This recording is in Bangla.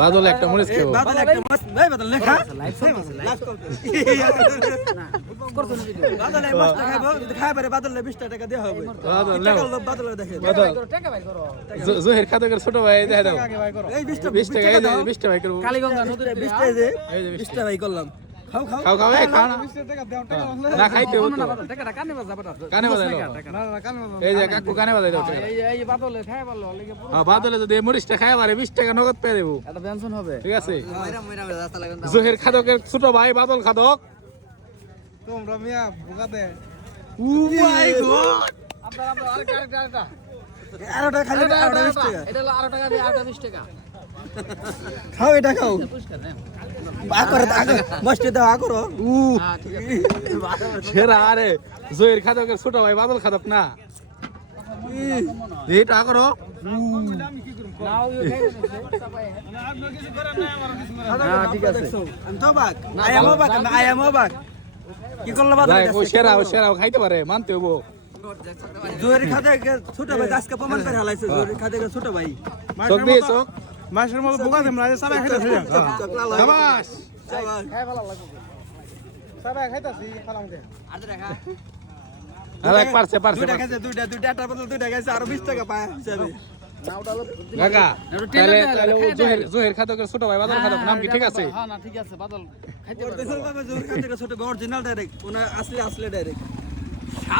বাদল একটা মরিচ খাবো বাদল একটা মাছ ভাই বাদল লেখা বাদল এই মাছটা খাবো যদি খাই পারে বাদলে 20 টাকা দেওয়া হবে বাদল দেখে জোহের খাদকের ছোট ভাই দেখা দাও এই 20 টাকা 20 টাকা 20 টাকা ভাই করব কালীগঙ্গা নদীর 20 টাকা দে 20 টাকা ভাই করলাম খাও খাও খাও খাও খাও না খাইতে হতো টাকাটা কানে বাজা কানে বাজাই দাও এই যে কাকু কানে বাজাই দাও এই বাদলে খাই পারলো লাগে হ্যাঁ বাদলে যদি মরিচটা খাই পারে 20 টাকা নগদ পেয়ে দেবো এটা টেনশন হবে ঠিক আছে মইরা রাস্তা লাগান জোহের খাদকের ছোট ভাই বাদল খাদক তোমরা মিয়া বোকাতে ও মাই গড আপনার আরেকটা 11 টাকা খালি 20 টাকা এটা হলো 8 টাকা দিয়ে 20 টাকা খাও এটা খাও আকর মস্তি দাও আকর উ সেরা আরে জোহের খাদকের ছোট ভাই বাদল খাদক না এটা করো নাও ইউ ঠিক আছে আমি তো বাক আই এম বাক কি করলো বাদ সেরা খাইতে পারে মানতে হবো জোরে খাতে ছোট ভাই আজকে প্রমাণ করে হালাইছে জোরে খাতে ছোট ভাই চোখ দিয়ে চোখ মাছের মতো বোকা দেম রাজা সবাই খাইতাছে শাবাশ খাই ভালো লাগবে সবাই খাইতাছি ফালামকে আর দেখা আরে পারছে দুইটা খাইছে দুইটা টাকা বদল দুইটা খাইছে আর 20 টাকা পায় হিসাবে কাকা তাহলে জোহের খাদকের ছোট ভাই বাদল খাদক নাম কি ঠিক আছে হ্যাঁ না ঠিক আছে বাদল খাইতে জোরে খাতে ছোট ভাই অরিজিনাল ডাইরেক্ট ওনা আসলে ডাইরেক্ট